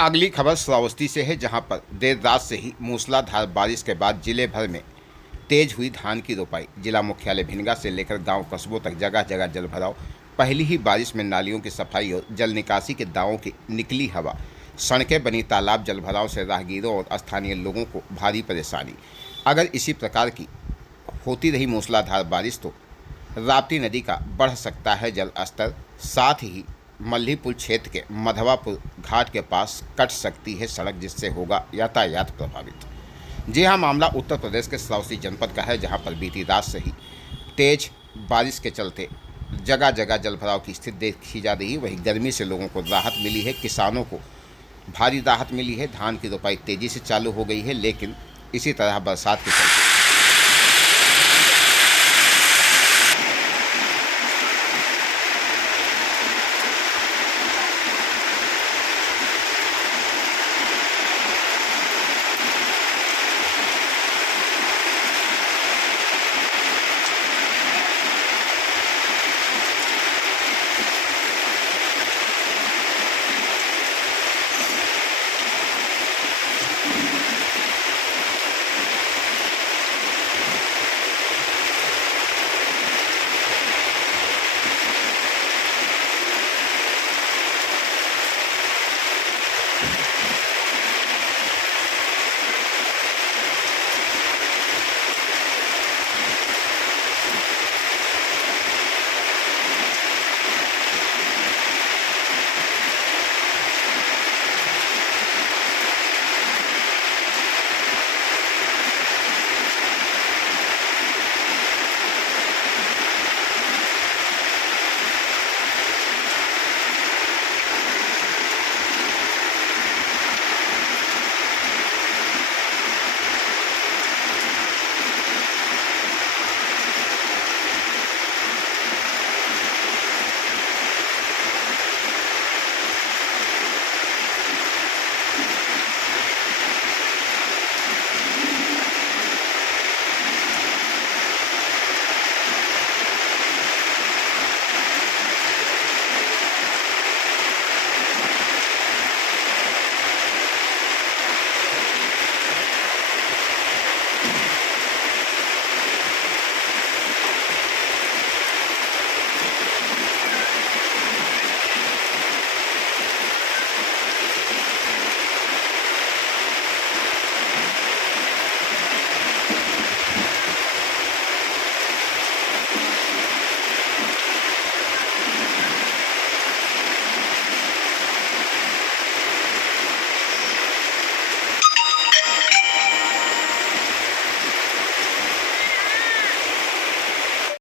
अगली खबर श्रावस्ती से है, जहां पर देर रात से ही मूसलाधार बारिश के बाद जिले भर में तेज हुई धान की रोपाई। जिला मुख्यालय भिनगा से लेकर गांव कस्बों तक जगह जगह जलभराव। पहली ही बारिश में नालियों की सफाई और जल निकासी के दावों की निकली हवा। सड़कें बनी तालाब, जलभराव से राहगीरों और स्थानीय लोगों को भारी परेशानी। अगर इसी प्रकार की होती रही मूसलाधार बारिश तो राप्ती नदी का बढ़ सकता है जल स्तर। साथ ही मल्हीपुर क्षेत्र के मधवापुर घाट के पास कट सकती है सड़क, जिससे होगा यातायात प्रभावित। जी हाँ, मामला उत्तर प्रदेश के श्रावस्ती जनपद का है, जहां पर बीती रात से ही तेज बारिश के चलते जगह जगह जलभराव की स्थिति देखी जा रही है। वहीं गर्मी से लोगों को राहत मिली है, किसानों को भारी राहत मिली है। धान की रोपाई तेजी से चालू हो गई है, लेकिन इसी तरह बरसात के चलते